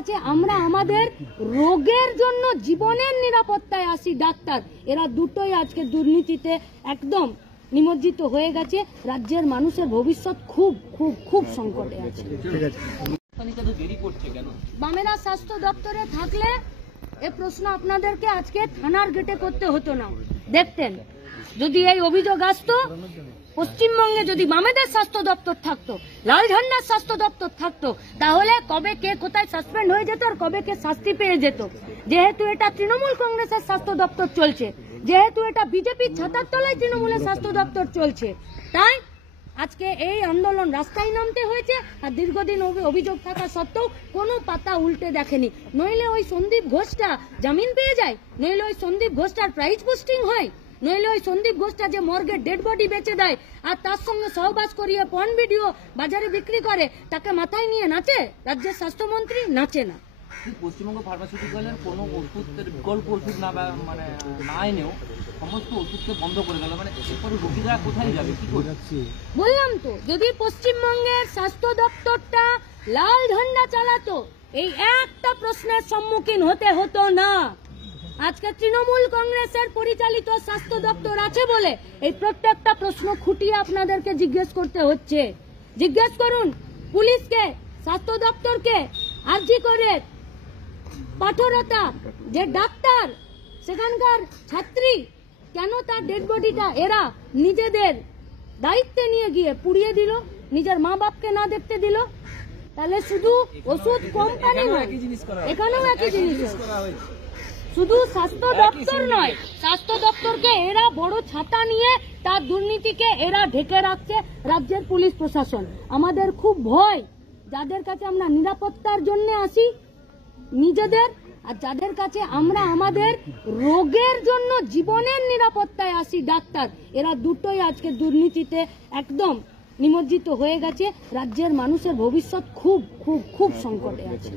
কাছে আমরা আমাদের রোগের জন্য জীবনের নিরাপত্তায় আসি ডাক্তার, এরা দুটোই আজকে দুর্নীতিতে একদম নিমজ্জিত হয়ে গেছে। রাজ্যের মানুষের ভবিষ্যৎ খুব খুব খুব সংকটে আছে। বামেরা স্বাস্থ্য দপ্তরে থাকলে এ প্রশ্ন আপনাদেরকে আজকে থানার গেটে করতে হতো না। দেখতেন যদি এই অভিযোগ আসতো, পশ্চিমবঙ্গে যদি বামেদের স্বাস্থ্য দপ্তর থাকতো, লাল ঝান্ডার স্বাস্থ্য দপ্তর থাকতো, তাহলে কবে কে কোথায় সাসপেন্ড হয়ে যেত আর কবে কে শাস্তি পেয়ে যেত। যেহেতু এটা তৃণমূল কংগ্রেসের স্বাস্থ্য দপ্তর চলছে, যেহেতু এটা বিজেপির ছাতার তলায় তৃণমূলের স্বাস্থ্য দপ্তর চলছে, তাই আজকে এই আন্দোলন রাস্তায় নামতে হয়েছে। আর দীর্ঘদিন অভিযোগ থাকা সত্ত্বেও কোনো পাতা উল্টে দেখেনি। নইলে ওই সন্দীপ ঘোষটা জামিন পেয়ে যায়, নইলে ওই সন্দীপ ঘোষটার প্রাইজ পোস্টিং হয়, নইলে ওই সন্দীপ ঘোষটা যে মর্গে ডেড বডি বেচে দেয় আর তার সঙ্গে সহবাস করিয়ে পর্ন ভিডিও বাজারে বিক্রি করে, তাকে মাথায় নিয়ে নাচে রাজ্যের স্বাস্থ্যমন্ত্রী? নাচে না। পশ্চিমবঙ্গ ফার্মাসিউটিক্যালের কোনো ওষুধের বিকল্প ওষুধ না এনেও সমস্ত ওষুধকে বন্ধ করে গেল, এরপরে রোগীরা কোথায় যাবে, কি করে? বললাম তো, যদি পশ্চিমবঙ্গের স্বাস্থ্য দপ্তরটা লাল ঝান্ডা চালাতো, এই একটা প্রশ্নের সম্মুখীন হতে হতো না। আজকে তৃণমূল কংগ্রেসের পরিচালিত স্বাস্থ্য দপ্তর আছে বলে এই প্রত্যেকটা প্রশ্ন খুঁটিয়ে আপনাদেরকে জিজ্ঞেস করতে হচ্ছে। জিজ্ঞেস করুন পুলিশকে, স্বাস্থ্য দপ্তরকে, আরজি করে পাথরতা যে ডাক্তার, সেখানকার ছাত্রী, কেন তার ডেড বডিটা এরা নিজেদের দায়িত্বে নিয়ে গিয়ে পুড়িয়ে দিল, নিজের মা বাপকে না দেখতে দিল? তাহলে শুধু ওষুধ কোম্পানি নয়, এখানেও একই জিনিস। শুধু স্বাস্থ্য দপ্তর নয়, স্বাস্থ্য দপ্তরকে এরা বড় ছাতা নিয়ে তার দুর্নীতিকে এরা ঢেকে রাখছে রাজ্যের পুলিশ প্রশাসন। আমাদের খুব ভয়, যাদের কাছে আমরা নিরাপত্তার জন্য আসি নিজেদের, আর যাদের কাছে আমরা আমাদের রোগের জন্য জীবনের নিরাপত্তায় আসি ডাক্তার, এরা দুটোই আজকে দুর্নীতিতে একদম নিমজ্জিত হয়ে গেছে। রাজ্যের মানুষের ভবিষ্যৎ খুব খুব খুব সংকটে আছে।